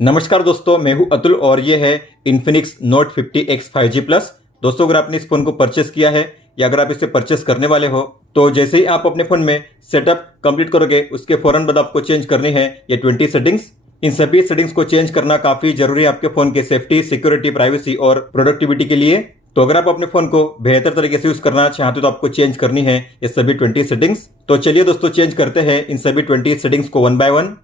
नमस्कार दोस्तों, मैं हूं अतुल और ये है Infinix Note 50X 5G Plus। दोस्तों, अगर आपने इस फोन को परचेस किया है या अगर आप इसे परचेस करने वाले हो तो जैसे ही आप अपने फोन में सेटअप कंप्लीट करोगे उसके फौरन बाद आपको चेंज करनी है ये 20 सेटिंग्स। इन सभी सेटिंग्स को चेंज करना काफी जरूरी है आपके फोन के सेफ्टी, सिक्योरिटी, प्राइवेसी और प्रोडक्टिविटी के लिए। तो अगर आप अपने फोन को बेहतर तरीके से यूज करना चाहते हो तो आपको चेंज करनी है ये सभी 20 सेटिंग्स। तो चलिए दोस्तों, चेंज करते हैं इन सभी 20 सेटिंग्स को वन बाय वन।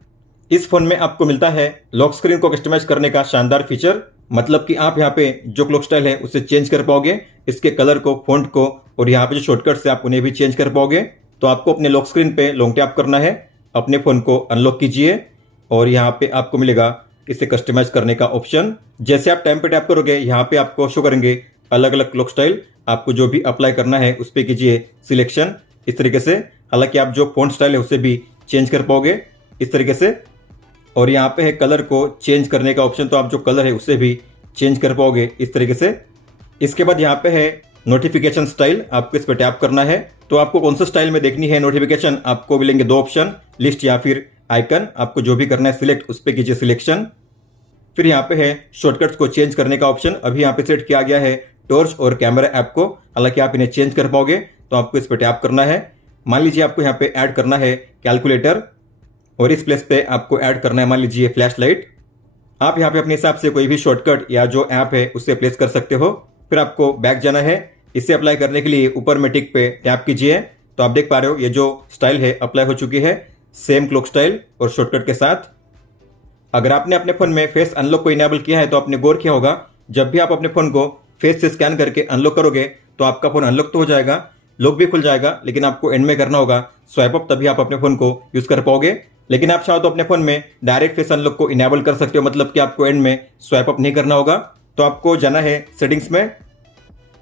इस फोन में आपको मिलता है लॉक स्क्रीन को कस्टमाइज करने का शानदार फीचर, मतलब कि आप यहाँ पे जो क्लॉक स्टाइल है उसे चेंज कर पाओगे, इसके कलर को, फॉन्ट को, और यहाँ पे जो शॉर्टकट्स है आप उन्हें भी चेंज कर पाओगे। तो आपको अपने लॉक स्क्रीन पे लॉन्ग टैप करना है, अपने फोन को अनलॉक कीजिए और यहाँ पे आपको मिलेगा इसे कस्टमाइज करने का ऑप्शन। जैसे आप टाइम पे टैप करोगे यहाँ पे आपको शो करेंगे अलग अलग क्लॉक स्टाइल। आपको जो भी अप्लाई करना है उस पर कीजिए सिलेक्शन इस तरीके से। हालांकि आप जो फॉन्ट स्टाइल है उसे भी चेंज कर पाओगे इस तरीके से। और यहाँ पे है कलर को चेंज करने का ऑप्शन, तो आप जो कलर है उसे भी चेंज कर पाओगे इस तरीके से। इसके बाद यहाँ पे है नोटिफिकेशन स्टाइल, आपको इस पर टैप करना है। तो आपको कौन सा स्टाइल में देखनी है नोटिफिकेशन, आपको मिलेंगे दो ऑप्शन, लिस्ट या फिर आइकन। आपको जो भी करना है सिलेक्ट, उस पर कीजिए सिलेक्शन। फिर यहाँ पे है शॉर्टकट्स को चेंज करने का ऑप्शन। अभी यहाँ पे सेट किया गया है टॉर्च और कैमरा ऐप को, हालांकि आप इन्हें चेंज कर पाओगे तो आपको इस पर टैप करना है। मान लीजिए आपको यहाँ पे ऐड करना है कैलकुलेटर और इस प्लेस पे आपको ऐड करना है मान लीजिए फ्लैश लाइट। आप यहाँ पे अपने हिसाब से कोई भी शॉर्टकट या जो ऐप है उससे प्लेस कर सकते हो। फिर आपको बैक जाना है। इसे अप्लाई करने के लिए ऊपर में टिक पे टैप कीजिए। तो आप देख पा रहे हो ये जो स्टाइल है अप्लाई हो चुकी है, सेम क्लॉक स्टाइल और शॉर्टकट के साथ। अगर आपने अपने फोन में फेस अनलॉक को इनेबल किया है तो आपने गौर किया होगा, जब भी आप अपने फोन को फेस से स्कैन करके अनलॉक करोगे तो आपका फोन अनलॉक तो हो जाएगा, लॉक भी खुल जाएगा, लेकिन आपको एंड में करना होगा स्वाइप अप, तभी आप अपने फोन को यूज कर पाओगे। लेकिन आप चाहो तो अपने फोन में डायरेक्ट फेस अनलॉक को इनेबल कर सकते हो, मतलब कि आपको एंड में स्वाइप अप नहीं करना होगा। तो आपको जाना है सेटिंग्स में,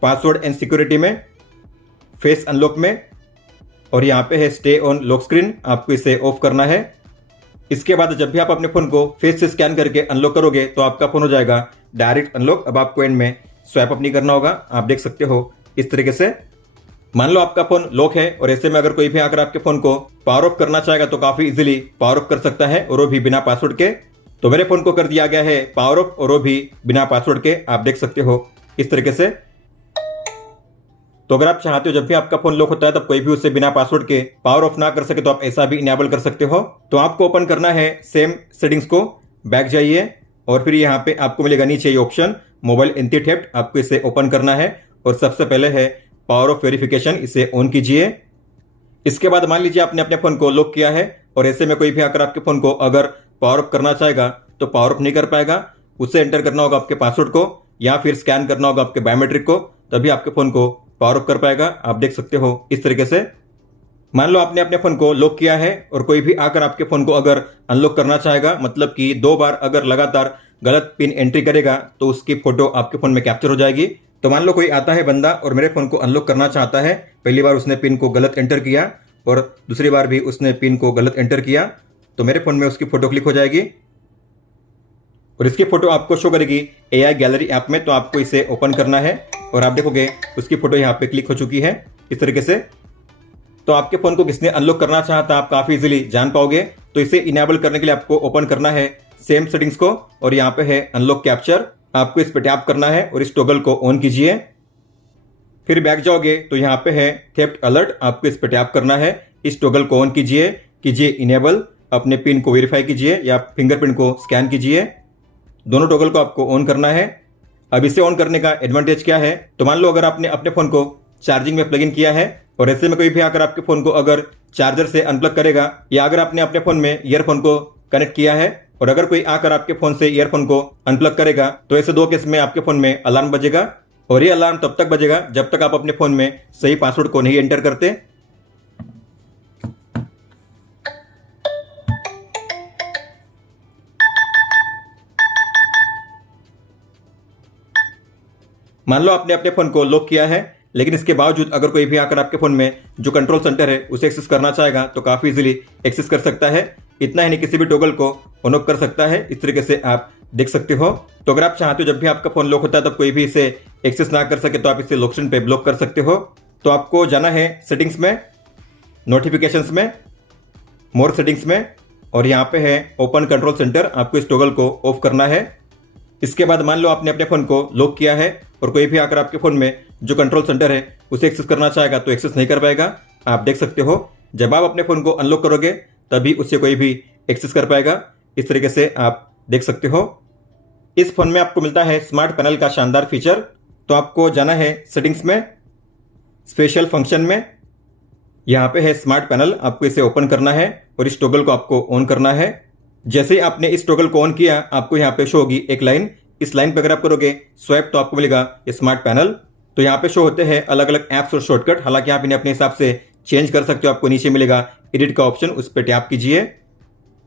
पासवर्ड एंड सिक्योरिटी में, फेस अनलॉक में, और यहाँ पे है स्टे ऑन लॉक स्क्रीन, आपको इसे ऑफ करना है। इसके बाद जब भी आप अपने फोन को फेस से स्कैन करके अनलॉक करोगे तो आपका फोन हो जाएगा डायरेक्ट अनलॉक। अब आपको एंड में स्वाइप अप नहीं करना होगा, आप देख सकते हो इस तरीके से। मान लो आपका फोन लॉक है और ऐसे में अगर कोई भी आकर आपके फोन को पावर ऑफ करना चाहेगा तो काफी इजीली पावर ऑफ कर सकता है, और वो भी बिना पासवर्ड के। तो मेरे फोन को कर दिया गया है पावर ऑफ, और वो भी बिना पासवर्ड के, आप देख सकते हो इस तरीके से। तो अगर आप चाहते हो जब भी आपका फोन लॉक होता है तब कोई भी उससे बिना पासवर्ड के पावर ऑफ ना कर सके तो आप ऐसा भी इनेबल कर सकते हो। तो आपको ओपन करना है सेम सेटिंग्स को, बैक जाइए और फिर यहाँ पे आपको मिलेगा नीचे ये ऑप्शन मोबाइल एंटी थेफ्ट, आपको इसे ओपन करना है। और सबसे पहले है पावर ऑफ वेरिफिकेशन, इसे ऑन कीजिए। इसके बाद मान लीजिए आपने अपने फोन को लॉक किया है और ऐसे में कोई भी आकर आपके फोन को अगर पावर ऑफ करना चाहेगा तो पावर ऑफ नहीं कर पाएगा। उसे एंटर करना होगा आपके पासवर्ड को या फिर स्कैन करना होगा आपके बायोमेट्रिक को, तभी आपके फोन को पावर ऑफ कर पाएगा। आप देख सकते हो इस तरीके से। मान लो आपने अपने फोन को लॉक किया है और कोई भी आकर आपके फोन को अगर अनलॉक करना चाहेगा, मतलब कि 2 बार अगर लगातार गलत पिन एंट्री करेगा तो उसकी फोटो आपके फोन में कैप्चर हो जाएगी। तो मान लो कोई आता है बंदा और मेरे फोन को अनलॉक करना चाहता है, पहली बार उसने पिन को गलत एंटर किया और दूसरी बार भी उसने पिन को गलत एंटर किया, तो मेरे फोन में उसकी फोटो क्लिक हो जाएगी और इसकी फोटो आपको शो करेगी AI गैलरी ऐप में। तो आपको इसे ओपन करना है और आप देखोगे उसकी फोटो यहाँ पे क्लिक हो चुकी है इस तरीके से। तो आपके फोन को किसने अनलॉक करना चाहा था आप काफी इजीली जान पाओगे। तो इसे इनेबल करने के लिए आपको ओपन करना है सेम सेटिंग्स को और यहाँ पे है अनलॉक कैप्चर, आपको इस पे टैप करना है और इस टॉगल को ऑन कीजिए। फिर बैक जाओगे तो यहाँ पे है थेफ्ट अलर्ट, आपको इस पे टैप करना है, इस टॉगल को ऑन कीजिए इनेबल, अपने पिन को वेरीफाई कीजिए या फिंगरप्रिंट को स्कैन कीजिए। दोनों टॉगल को आपको ऑन करना है। अब इसे ऑन करने का एडवांटेज क्या है, तो मान लो अगर आपने अपने फोन को चार्जिंग में प्लग इन किया है और ऐसे में कोई भी आकर आपके फोन को अगर चार्जर से अनप्लग करेगा, या अगर आपने अपने फोन में ईयरफोन को कनेक्ट किया है और अगर कोई आकर आपके फोन से ईयरफोन को अनप्लग करेगा, तो ऐसे 2 केस में आपके फोन में अलार्म बजेगा और ये अलार्म तब तक बजेगा जब तक आप अपने फोन में सही पासवर्ड को नहीं एंटर करते। मान लो आपने अपने फोन को लॉक किया है, लेकिन इसके बावजूद अगर कोई भी आकर आपके फोन में जो कंट्रोल सेंटर है उसे एक्सेस करना चाहेगा तो काफी इजीली एक्सेस कर सकता है। इतना ही नहीं, किसी भी टॉगल को ऑन ऑफ कर सकता है, इस तरीके से आप देख सकते हो। तो अगर आप चाहते हो जब भी आपका फोन लॉक होता है तब कोई भी इसे एक्सेस ना कर सके तो आप इसे लॉक स्क्रीन पे ब्लॉक कर सकते हो। तो आपको जाना है सेटिंग्स में, नोटिफिकेशंस में, मोर सेटिंग्स में, और यहाँ पे है ओपन कंट्रोल सेंटर, आपको इस टॉगल को ऑफ करना है। इसके बाद मान लो आपने अपने फ़ोन को लॉक किया है और कोई भी आकर आपके फ़ोन में जो कंट्रोल सेंटर है उसे एक्सेस करना चाहेगा तो एक्सेस नहीं कर पाएगा। आप देख सकते हो जब आप अपने फ़ोन को अनलॉक करोगे तभी उससे कोई भी एक्सेस कर पाएगा। इस तरीके से आप देख सकते हो। इस फ़ोन में आपको मिलता है स्मार्ट पैनल का शानदार फीचर। तो आपको जाना है सेटिंग्स में, स्पेशल फंक्शन में, यहाँ पे है स्मार्ट पैनल, आपको इसे ओपन करना है और इस टॉगल को आपको ऑन करना है। जैसे ही आपने इस टॉगल को ऑन किया आपको यहाँ पे शो होगी एक लाइन। इस लाइन पे अगर आप करोगे स्वाइप तो आपको मिलेगा ये स्मार्ट पैनल। तो यहाँ पे शो होते हैं अलग अलग ऐप्स और शॉर्टकट, हालांकि आप इन्हें अपने हिसाब से चेंज कर सकते हो। आपको नीचे मिलेगा एडिट का ऑप्शन, उस पर टैप कीजिए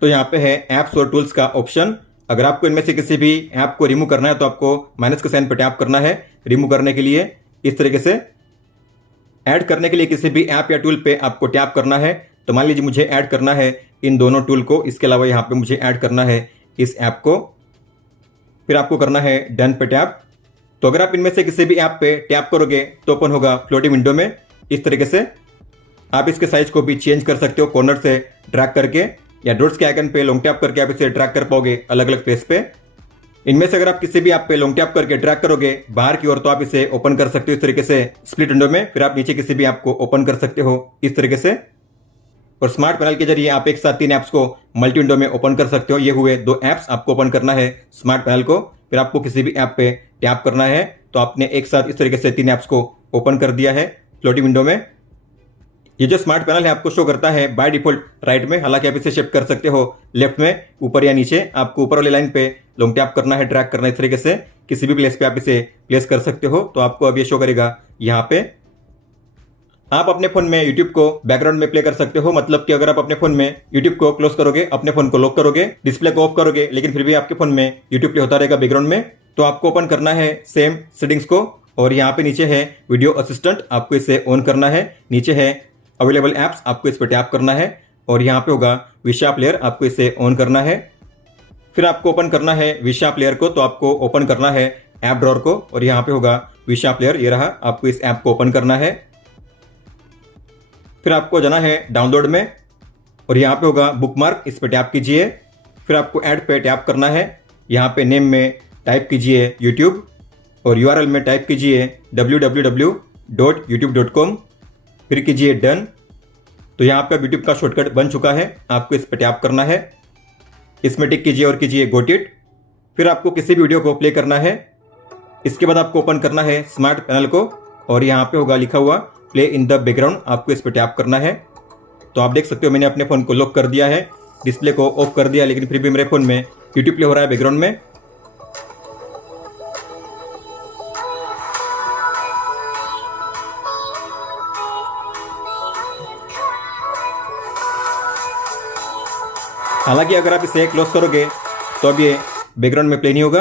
तो यहाँ पे है ऐप्स और टूल्स का ऑप्शन। अगर आपको इनमें से किसी भी ऐप को रिमूव करना है तो आपको माइनस के साइन पर टैप करना है रिमूव करने के लिए। इस तरीके से ऐड करने के लिए किसी भी ऐप या टूल पे आपको टैप करना है। तो मान लीजिए मुझे ऐड करना है इन दोनों टूल को, इसके अलावा यहाँ पे मुझे ऐड करना है इस ऐप को, फिर आपको करना है डन पे टैप। तो अगर आप इनमें से किसी भी ऐप पे टैप करोगे तो ओपन होगा फ्लोटिंग विंडो में। इस तरीके से आप इसके साइज को भी चेंज कर सकते हो कॉर्नर से ड्रैग करके, या डॉट्स के आइकन पे लॉन्ग टैप करके आप इसे ड्रैग कर पाओगे अलग अलग प्लेस पे। इनमें से अगर आप किसी भी ऐप पे लॉन्ग टैप करके ड्रैग करोगे बाहर की ओर तो आप इसे ओपन कर सकते हो इस तरीके से स्प्लिट विंडो में। फिर आप नीचे किसी भी ऐप को ओपन कर सकते हो इस तरीके से। और स्मार्ट पैनल के जरिए आप एक साथ 3 ऐप्स को मल्टी विंडो में ओपन कर सकते हो। ये हुए 2 ऐप्स, आपको ओपन करना है स्मार्ट पैनल को, फिर आपको किसी भी ऐप पे टैप करना है तो आपने एक साथ इस तरीके से 3 ऐप्स को ओपन कर दिया है फ्लोटिंग विंडो में। ये जो स्मार्ट पैनल है आपको शो करता है बाय डिफॉल्ट राइट में, हालांकि आप इसे शिफ्ट कर सकते हो लेफ्ट में, ऊपर या नीचे। आपको ऊपर वाली लाइन पे लॉन्ग टैप करना है, ड्रैग करना है, इस तरीके से किसी भी प्लेस पे आप इसे प्लेस कर सकते हो। तो आपको अब ये शो करेगा यहाँ पे। आप अपने फोन में यूट्यूब को बैकग्राउंड में प्ले कर सकते हो, मतलब कि अगर आप अपने फोन में यूट्यूब को क्लोज करोगे, अपने फोन को लॉक करोगे, डिस्प्ले को ऑफ करोगे, लेकिन फिर भी आपके फोन में यूट्यूब प्ले होता रहेगा बैकग्राउंड में, तो आपको ओपन करना है सेम सेटिंग्स को और यहाँ पे नीचे है वीडियो असिस्टेंट, आपको इसे ऑन करना है। नीचे है अवेलेबल ऐप्स, आपको इस पर टैप करना है और यहाँ पे होगा विशा प्लेयर, आपको इसे ऑन करना है। फिर आपको ओपन करना है विशा प्लेयर को, तो आपको ओपन करना है ऐप ड्रॉअर को और यहाँ पे होगा विशा प्लेयर, ये रहा। आपको इस ऐप को ओपन करना है। फिर आपको जाना है डाउनलोड में और यहाँ पे होगा बुकमार्क, इस पर टैप कीजिए। फिर आपको ऐड पे टैप करना है। यहाँ पे नेम में टाइप कीजिए यूट्यूब और URL में टाइप कीजिए www.youtube.com, फिर कीजिए डन। तो यहाँ पे यूट्यूब का शॉर्टकट बन चुका है, आपको इस पर टैप करना है, इसमें टिक कीजिए और कीजिए गॉट इट। फिर आपको किसी भी वीडियो को प्ले करना है। इसके बाद आपको ओपन करना है स्मार्ट पैनल को और यहाँ पे होगा लिखा हुआ प्ले इन द बैकग्राउंड, आपको इस पर टैप करना है। तो आप देख सकते हो मैंने अपने फ़ोन को लॉक कर दिया है, डिस्प्ले को ऑफ कर दिया, लेकिन फिर भी मेरे फ़ोन में यूट्यूब प्ले हो रहा है बैकग्राउंड में। हालांकि अगर आप इसे क्लोज करोगे तो अब ये बैकग्राउंड में प्ले नहीं होगा।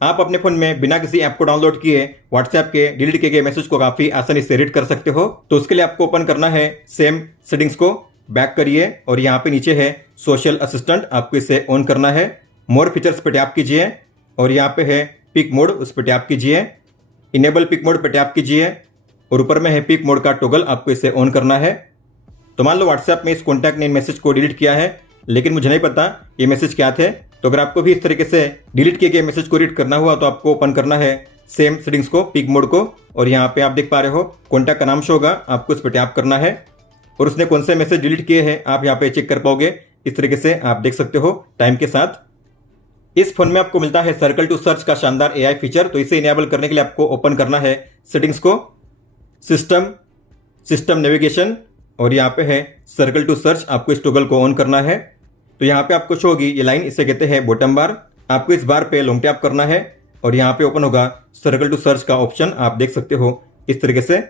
आप अपने फ़ोन में बिना किसी ऐप को डाउनलोड किए व्हाट्सएप के डिलीट किए गए मैसेज को काफ़ी आसानी से रीड कर सकते हो। तो उसके लिए आपको ओपन करना है सेम सेटिंग्स को, बैक करिए और यहाँ पे नीचे है सोशल असिस्टेंट, आपको इसे ऑन करना है। मोर फीचर्स पे टैप कीजिए और यहाँ पे है पिक मोड, उस पर टैप कीजिए। इनेबल पिक मोड पे टैप कीजिए और ऊपर में है पिक मोड का टॉगल, आपको इसे ऑन करना है। तो मान लो व्हाट्सएप में इस कॉन्टैक्ट ने इन मैसेज को डिलीट किया है, लेकिन मुझे नहीं पता ये मैसेज क्या थे। तो अगर आपको भी इस तरीके से डिलीट किए गए मैसेज को रीड करना हुआ तो आपको ओपन करना है सेम सेटिंग्स को, पिक मोड को, और यहाँ पे आप देख पा रहे हो कॉन्टैक्ट का नाम शो होगा, आपको इस पर टैप करना है और उसने कौन से मैसेज डिलीट किए हैं आप यहाँ पे चेक कर पाओगे। इस तरीके से आप देख सकते हो टाइम के साथ। इस फोन में आपको मिलता है सर्कल टू सर्च का शानदार AI फीचर। तो इसे इनेबल करने के लिए आपको ओपन करना है सेटिंग्स को, सिस्टम नेविगेशन और यहाँ पे है सर्कल टू सर्च, आपको इस टॉगल को ऑन करना है। तो यहाँ पे आपको शो होगी ये लाइन, इसे कहते हैं बॉटम बार, आपको इस बार पे लॉन्ग टैप करना है और यहाँ पे ओपन होगा सर्कल टू सर्च का ऑप्शन, आप देख सकते हो इस तरीके से।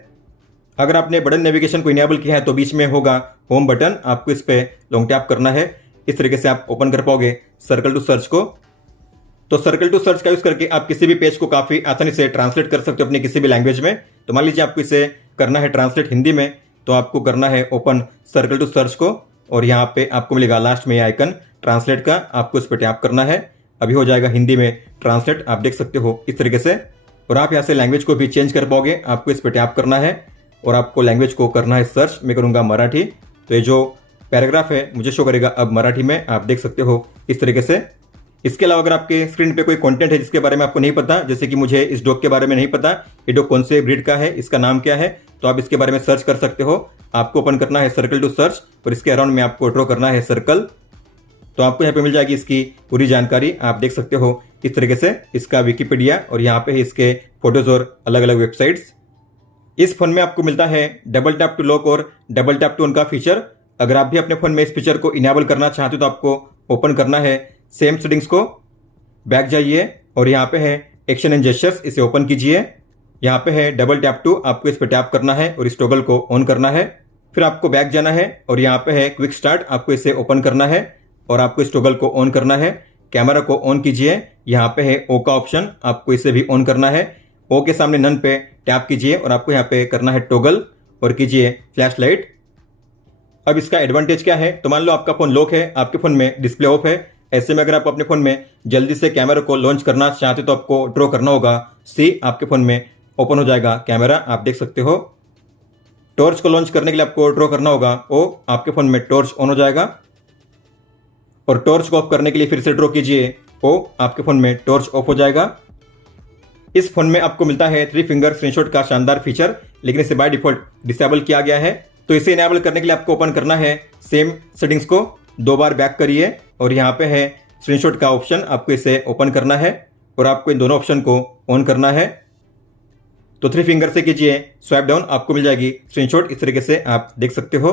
अगर आपने बटन नेविगेशन को इनेबल किया है तो बीच में होगा होम बटन, आपको इस पे लॉन्ग टैप करना है। इस तरीके से आप ओपन कर पाओगे सर्कल टू सर्च को। तो सर्कल टू सर्च का यूज करके आप किसी भी पेज को काफी आसानी से ट्रांसलेट कर सकते हो अपनी किसी भी लैंग्वेज में। तो मान लीजिए आपको इसे करना है ट्रांसलेट हिंदी में, तो आपको करना है ओपन सर्कल टू सर्च को और यहाँ पे आपको मिलेगा लास्ट में ये आइकन ट्रांसलेट का, आपको इस पर टैप करना है। अभी हो जाएगा हिंदी में ट्रांसलेट, आप देख सकते हो इस तरीके से। और आप यहाँ से लैंग्वेज को भी चेंज कर पाओगे, आपको इस पर टैप करना है और आपको लैंग्वेज को करना है सर्च। मैं करूँगा मराठी। तो ये जो पैराग्राफ है मुझे शो करेगा अब मराठी में, आप देख सकते हो इस तरीके से। इसके अलावा अगर आपके स्क्रीन पे कोई कंटेंट है जिसके बारे में आपको नहीं पता, जैसे कि मुझे इस डॉग के बारे में नहीं पता, ये डॉग कौन से ब्रीड का है, इसका नाम क्या है, तो आप इसके बारे में सर्च कर सकते हो। आपको ओपन करना है सर्कल टू सर्च और इसके अराउंड में आपको ड्रॉ करना है सर्कल, तो आपको यहाँ पे मिल जाएगी इसकी पूरी जानकारी। आप देख सकते हो इस तरीके से इसका विकिपीडिया और यहाँ पे इसके फोटोज और अलग अलग वेबसाइट्स। इस फोन में आपको मिलता है डबल टैप टू लॉक और डबल टैप टू ऑन का फीचर। अगर आप भी अपने फोन में इस फीचर को इनेबल करना चाहते हो तो आपको ओपन करना है सेम सेटिंग्स को, बैक जाइए और यहाँ पे है एक्शन एंड जेस्चर्स, इसे ओपन कीजिए। यहाँ पे है डबल टैप टू, आपको इस पर टैप करना है और इस टॉगल को ऑन करना है। फिर आपको बैक जाना है और यहाँ पे है क्विक स्टार्ट, आपको इसे ओपन करना है और आपको इस टॉगल को ऑन करना है। कैमरा को ऑन कीजिए, यहाँ पे है ओ का ऑप्शन, आपको इसे भी ऑन करना है। ओ के सामने नन पे टैप कीजिए और आपको यहाँ पे करना है टॉगल और कीजिए फ्लैश लाइट। अब इसका एडवांटेज क्या है, तो मान लो आपका फोन लॉक है, आपके फोन में डिस्प्ले ऑफ है, ऐसे में अगर आप अपने फोन में जल्दी से कैमरा को लॉन्च करना चाहते तो आपको ड्रॉ करना होगा सी, आपके फोन में ओपन हो जाएगा कैमरा, आप देख सकते हो। टॉर्च को लॉन्च करने के लिए आपको ड्रॉ करना होगा ओ, आपके फोन में टॉर्च ऑन हो जाएगा। और टॉर्च को ऑफ करने के लिए फिर से ड्रॉ कीजिए ओ, आपके फोन में टॉर्च ऑफ हो जाएगा। इस फोन में आपको मिलता है 3 फिंगर स्क्रीनशॉट का शानदार फीचर, लेकिन इसे बाय डिफॉल्ट डिसेबल किया गया है। तो इसे इनेबल करने के लिए आपको ओपन करना है सेम सेटिंग्स को, 2 बार बैक करिए और यहाँ पे है स्क्रीनशॉट का ऑप्शन, आपको इसे ओपन करना है और आपको इन दोनों ऑप्शन को ऑन करना है। तो 3 फिंगर से कीजिए स्वाइप डाउन, आपको मिल जाएगी स्क्रीनशॉट, इस तरीके से आप देख सकते हो।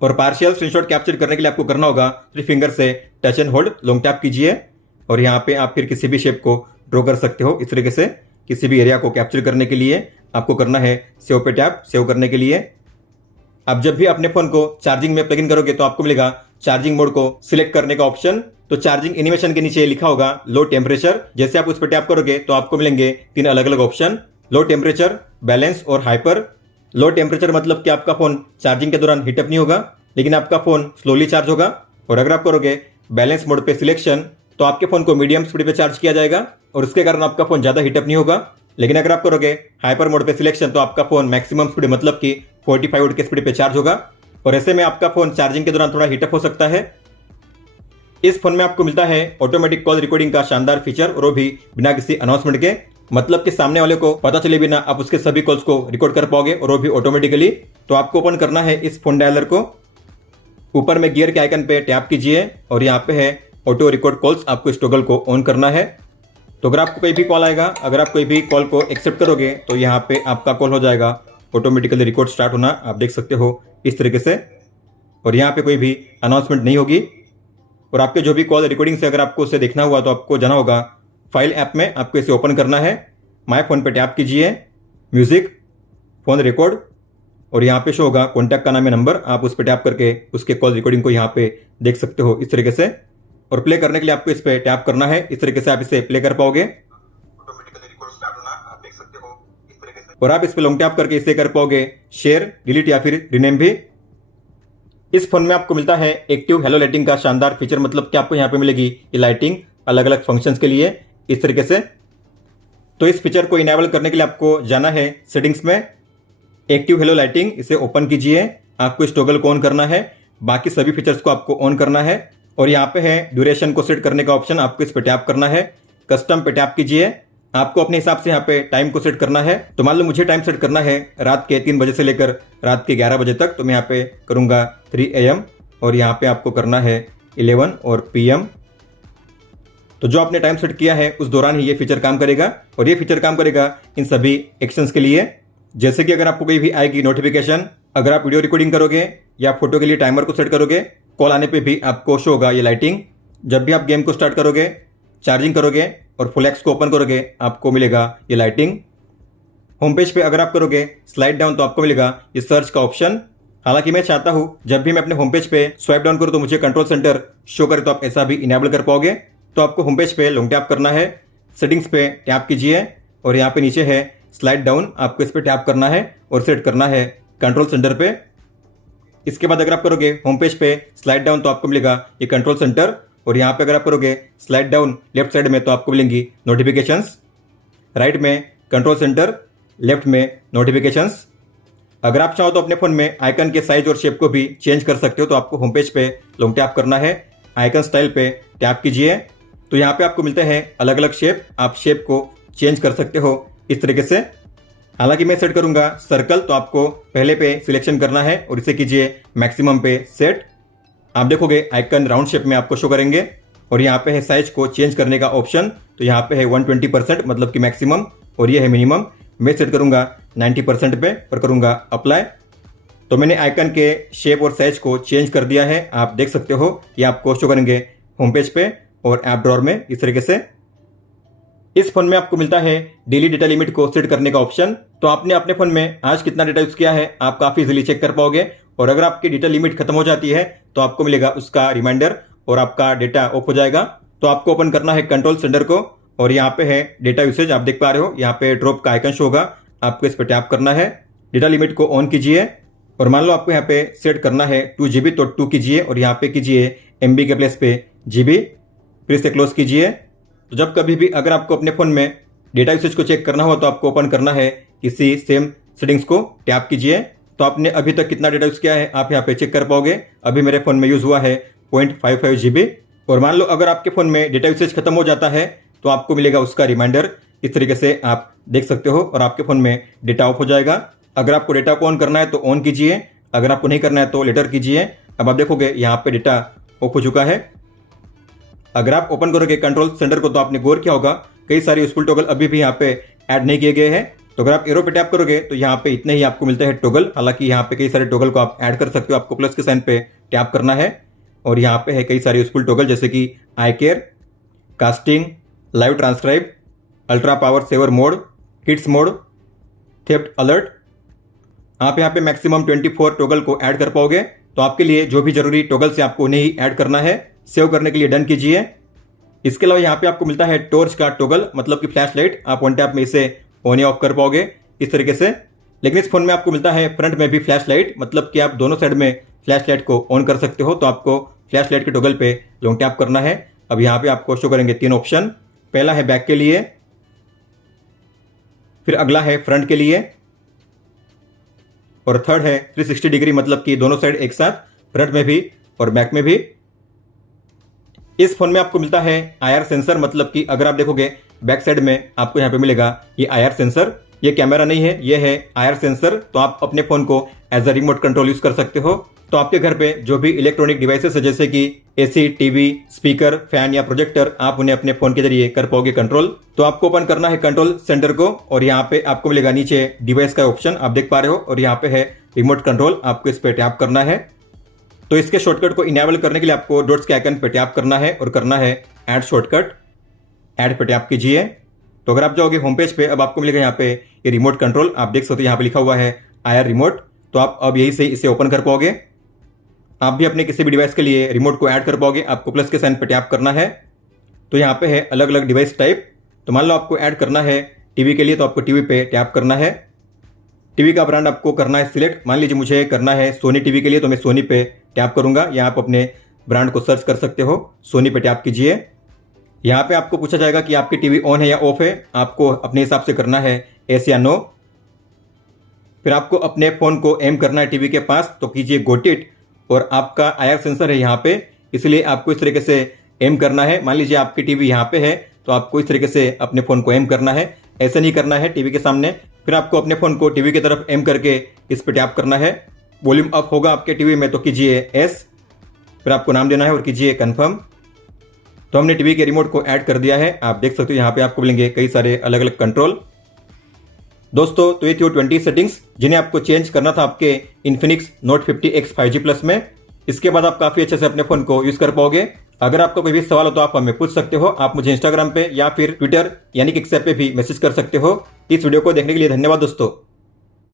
और पार्शियल स्क्रीनशॉट कैप्चर करने के लिए आपको करना होगा 3 फिंगर से touch and hold, long tap कीजिए और यहाँ पे आप फिर किसी भी शेप को ड्रॉ कर सकते हो इस तरीके से। किसी भी एरिया को कैप्चर करने के लिए आपको करना है सेव पे टैप, सेव करने के लिए। आप जब भी अपने फोन को चार्जिंग में प्लग इन करोगे तो आपको मिलेगा चार्जिंग मोड को सिलेक्ट करने का ऑप्शन। तो चार्जिंग एनिमेशन के नीचे लिखा होगा लो टेम्परेचर, जैसे आप उस पर टैप करोगे तो आपको मिलेंगे 3 अलग अलग ऑप्शन, लो टेम्परेचर, बैलेंस और हाइपर। लो टेम्परेचर मतलब कि आपका फोन चार्जिंग के दौरान हीटअप नहीं होगा, लेकिन आपका फोन स्लोली चार्ज होगा। और अगर आप करोगे बैलेंस मोड पे सिलेक्शन तो आपके फोन को मीडियम स्पीड पे चार्ज किया जाएगा और उसके कारण आपका फोन ज्यादा हीटअप नहीं होगा। लेकिन अगर आप करोगे हाइपर मोड पे सिलेक्शन तो आपका फोन मैक्सिमम स्पीड मतलब कि 45 वोल्ट के स्पीड पे चार्ज होगा और ऐसे में आपका फोन चार्जिंग के दौरान थोड़ा हीटअप हो सकता है। इस फोन में आपको मिलता है ऑटोमेटिक कॉल रिकॉर्डिंग का शानदार फीचर, और वो भी बिना किसी अनाउंसमेंट के, मतलब कि सामने वाले को पता चले बिना आप उसके सभी कॉल्स को रिकॉर्ड कर पाओगे और वो भी ऑटोमेटिकली। तो आपको ओपन करना है इस फोन डायलर को, ऊपर में गियर के आइकन पे टैप कीजिए और यहाँ पे है ऑटो रिकॉर्ड कॉल्स, आपको इस टॉगल को ऑन करना है। तो अगर आपको कोई भी कॉल आएगा, अगर आप कोई भी कॉल को एक्सेप्ट करोगे तो यहाँ पे आपका कॉल हो जाएगा ऑटोमेटिकली रिकॉर्ड स्टार्ट होना, आप देख सकते हो इस तरीके से। और यहाँ पे कोई भी अनाउंसमेंट नहीं होगी। और आपके जो भी कॉल रिकॉर्डिंग से अगर आपको उसे देखना हुआ तो आपको जाना होगा फाइल ऐप में, आपको इसे ओपन करना है, माय फोन पे टैप कीजिए, म्यूजिक, फोन रिकॉर्ड और यहाँ पे शो होगा कॉन्टैक्ट का नाम है नंबर, आप उस पर टैप करके उसके कॉल रिकॉर्डिंग को यहाँ पे देख सकते हो इस तरीके से। और प्ले करने के लिए आपको इस पे टैप करना है, इस तरीके से आप इसे प्ले कर पाओगे, ऑटोमेटिकली रिकॉर्ड स्टार्ट होना, आप देख सकते हो इस तरीके से। और आप इस पे लॉन्ग टैप करके इसे कर पाओगे शेयर, डिलीट या फिर रीनेम भी। इस फोन में आपको मिलता है एक्टिव हेलो लाइटिंग का शानदार फीचर, मतलब कि आपको यहाँ पे मिलेगी ये लाइटिंग अलग अलग फंक्शंस के लिए इस तरीके से। तो इस फीचर को इनेबल करने के लिए आपको जाना है सेटिंग्स में, एक्टिव हेलो लाइटिंग, इसे ओपन कीजिए, आपको इस टॉगल को ऑन करना है, बाकी सभी फीचर्स को आपको ऑन करना है। और यहाँ पे है ड्यूरेशन को सेट करने का ऑप्शन, आपको इस पे टैप करना है, कस्टम पे टैप कीजिए, आपको अपने हिसाब से यहाँ पे टाइम को सेट करना है। तो मान लो मुझे टाइम सेट करना है रात के 3 बजे से लेकर रात के 11 बजे तक, तो मैं यहाँ पे करूँगा 3 AM और यहाँ पे आपको करना है 11 और PM। तो जो आपने टाइम सेट किया है उस दौरान ही ये फीचर काम करेगा और ये फीचर काम करेगा इन सभी एक्शंस के लिए। जैसे कि अगर आपको कोई भी आएगी नोटिफिकेशन, अगर आप वीडियो रिकॉर्डिंग करोगे या फोटो के लिए टाइमर को सेट करोगे, कॉल आने पे भी आपको शो होगा ये लाइटिंग। जब भी आप गेम को स्टार्ट करोगे, चार्जिंग करोगे और फुल एक्स को ओपन करोगे, आपको मिलेगा ये लाइटिंग। होम पेज पे अगर आप करोगे स्लाइड डाउन तो आपको मिलेगा ये सर्च का ऑप्शन। हालांकि मैं चाहता हूं जब भी मैं अपने होम पेज पे स्वाइप डाउन करूं तो मुझे कंट्रोल सेंटर शो करे, तो आप ऐसा भी इनेबल कर पाओगे। तो आपको होम पेज पे लॉन्ग टैप करना है, सेटिंग्स पे टैप कीजिए और यहाँ पे नीचे है स्लाइड डाउन, आपको इस पे टैप करना है और सेट करना है कंट्रोल सेंटर पे। इसके बाद अगर आप करोगे होम पेज पे स्लाइड डाउन तो आपको मिलेगा ये कंट्रोल सेंटर, और यहाँ पे अगर आप करोगे स्लाइड डाउन लेफ्ट साइड में तो आपको मिलेंगी नोटिफिकेशंस, राइट में कंट्रोल सेंटर, लेफ्ट में नोटिफिकेशंस। अगर आप चाहो तो अपने फोन में आइकन के साइज और शेप को भी चेंज कर सकते हो। तो आपको होम पेज पे लॉन्ग टैप करना है, आइकन स्टाइल पे टैप कीजिए तो यहाँ पे आपको मिलता है अलग अलग शेप। आप शेप को चेंज कर सकते हो इस तरीके से। हालांकि मैं सेट करूंगा सर्कल, तो आपको पहले पे सिलेक्शन करना है और इसे कीजिए मैक्सिमम पे सेट। आप देखोगे आइकन राउंड शेप में आपको शो करेंगे और यहाँ पे है साइज को चेंज करने का ऑप्शन। तो यहाँ पे है 120% मतलब कि मैक्सिमम और ये है मिनिमम। मैं सेट करूंगा 90% पे और करूंगा अप्लाई। तो मैंने आइकन के शेप और साइज को चेंज कर दिया है। आप देख सकते हो ये आपको शो करेंगे होम पेज पे और ऐप ड्रॉअर में इस तरीके से। इस फोन में आपको मिलता है डेली डेटा लिमिट को सेट करने का ऑप्शन। तो आपने अपने फोन में आज कितना डेटा यूज किया है आप काफी इजीली चेक कर पाओगे। और अगर आपकी डेटा लिमिट खत्म हो जाती है तो आपको मिलेगा उसका रिमाइंडर और आपका डेटा ऑफ हो जाएगा। तो आपको ओपन करना है कंट्रोल सेंटर को और यहाँ पे है डेटा यूसेज। आप देख पा रहे हो यहाँ पे ड्रॉप का आइकन शो होगा, आपको इस पर टैप करना है। डेटा लिमिट को ऑन कीजिए और मान लो आपको यहाँ पे सेट करना है 2 GB तो 2 कीजिए और यहाँ पे कीजिए MB के प्लेस पे GB, फिर इसे क्लोज कीजिए। तो जब कभी भी अगर आपको अपने फोन में डेटा यूसेज को चेक करना हो तो आपको ओपन करना है इसी सेम सेटिंग्स को टैप कीजिए। तो आपने अभी तक कितना डेटा यूज किया है आप यहाँ पे चेक कर पाओगे। अभी मेरे फोन में यूज हुआ है 0.55 GB। और मान लो अगर आपके फोन में डेटा यूसेज खत्म हो जाता है तो आपको मिलेगा उसका रिमाइंडर। इस तरीके से आप देख सकते हो और आपके फोन में डेटा ऑफ हो जाएगा। अगर आपको डेटा को ऑन करना है तो ऑन कीजिए, अगर आपको नहीं करना है तो लेटर कीजिए। अब आप देखोगे यहाँ पे डेटा ऑफ हो चुका है। अगर आप ओपन करोगे कंट्रोल सेंटर को तो आपने गौर किया होगा कई सारे यूजफुल टॉगल अभी भी यहाँ पे ऐड नहीं किए गए हैं। तो अगर आप एरो पे टैप करोगे तो यहाँ पे इतने ही आपको मिलता है टॉगल। हालांकि यहाँ पे कई सारे टॉगल को आप ऐड कर सकते हो। आपको प्लस के साइन पे टैप करना है और यहाँ पे है कई सारे यूजफुल टॉगल जैसे कि eye care, casting, live transcribe, ultra power saver mode, kids mode, theft alert. आप यहाँ पे मैक्सिमम 24 टॉगल को ऐड कर पाओगे। तो आपके लिए जो भी जरूरी टॉगल से आपको उन्हें ही ऐड करना है। सेव करने के लिए डन कीजिए। इसके अलावा यहाँ पे आपको मिलता है टॉर्च का टॉगल मतलब कि फ्लैश लाइट। आप वन टैप में इसे ऑन या ऑफ कर पाओगे इस तरीके से। लेकिन इस फोन में आपको मिलता है फ्रंट में भी फ्लैश लाइट मतलब कि आप दोनों साइड में फ्लैश लाइट को ऑन कर सकते हो। तो आपको फ्लैश लाइट के टॉगल पे लॉन्ग टैप करना है। अब यहाँ पे आपको शो करेंगे 3 ऑप्शन। पहला है बैक के लिए, फिर अगला है फ्रंट के लिए और थर्ड है 360 डिग्री मतलब कि दोनों साइड एक साथ, फ्रंट में भी और बैक में भी। इस फोन में आपको मिलता है IR सेंसर मतलब कि अगर आप देखोगे बैक साइड में आपको यहाँ पे मिलेगा ये IR सेंसर। ये कैमरा नहीं है, ये है IR सेंसर। तो आप अपने फोन को as a remote control use कर सकते हो। तो आपके घर पे जो भी इलेक्ट्रॉनिक डिवाइसेस है जैसे कि AC, TV, स्पीकर, फैन या प्रोजेक्टर, आप उन्हें अपने फोन के जरिए कर पाओगे कंट्रोल। तो आपको ओपन करना है कंट्रोल सेंटर को और यहाँ पे आपको मिलेगा नीचे डिवाइस का ऑप्शन, आप देख पा रहे हो, और यहाँ पे है रिमोट कंट्रोल। आपको इस पे टैप करना है। तो इसके शॉर्टकट को इनेबल करने के लिए आपको डॉट्स के आइकन पे टैप करना है और करना है ऐड शॉर्टकट। ऐड पे टैप कीजिए। तो अगर आप जाओगे होम पेज पे अब आपको मिलेगा यहाँ पे ये रिमोट कंट्रोल। आप देख सकते हो यहाँ पे लिखा हुआ है IR रिमोट। तो आप अब यही से इसे ओपन कर पाओगे। आप भी अपने किसी भी डिवाइस के लिए रिमोट को ऐड कर पाओगे। आपको प्लस के साइन पे टैप करना है। तो यहाँ पे है अलग अलग डिवाइस टाइप। तो मान लो आपको ऐड करना है टीवी के लिए तो आपको टीवी पे टैप करना है। टीवी का ब्रांड आपको करना है सिलेक्ट। मान लीजिए मुझे करना है सोनी टीवी के लिए तो मैं सोनी पे टैप करूंगा। यहाँ आप अपने ब्रांड को सर्च कर सकते हो। सोनी पे टैप कीजिए। यहाँ पे आपको पूछा जाएगा कि आपकी टीवी ऑन है या ऑफ है। आपको अपने हिसाब से करना है येस या नो। फिर आपको अपने फोन को एम करना है टीवी के पास तो कीजिए गोट इट। और आपका IR सेंसर है यहाँ पे, इसलिए आपको इस तरीके से एम करना है। मान लीजिए आपकी टीवी यहाँ पे है तो आपको इस तरीके से अपने फोन को एम करना है। ऐसे नहीं करना है टीवी के सामने। फिर आपको अपने फोन को टीवी की तरफ एम करके इस पे टैप करना है। वॉल्यूम अप होगा आपके टीवी में तो कीजिए एस। फिर आपको नाम देना है और कीजिए कन्फर्म। तो हमने टीवी के रिमोट को ऐड कर दिया है। आप देख सकते हो यहाँ पे आपको मिलेंगे कई सारे अलग अलग कंट्रोल। दोस्तों तो ये थी वो 20 सेटिंग्स जिन्हें आपको चेंज करना था आपके Infinix Note 50X 5G Plus में। इसके बाद आप काफी अच्छे से अपने फोन को यूज कर पाओगे। अगर आपका कोई भी सवाल हो तो आप हमें पूछ सकते हो। आप मुझे इंस्टाग्राम पे या फिर ट्विटर यानी कि एक्स ऐप पे भी मैसेज कर सकते हो। इस वीडियो को देखने के लिए धन्यवाद दोस्तों।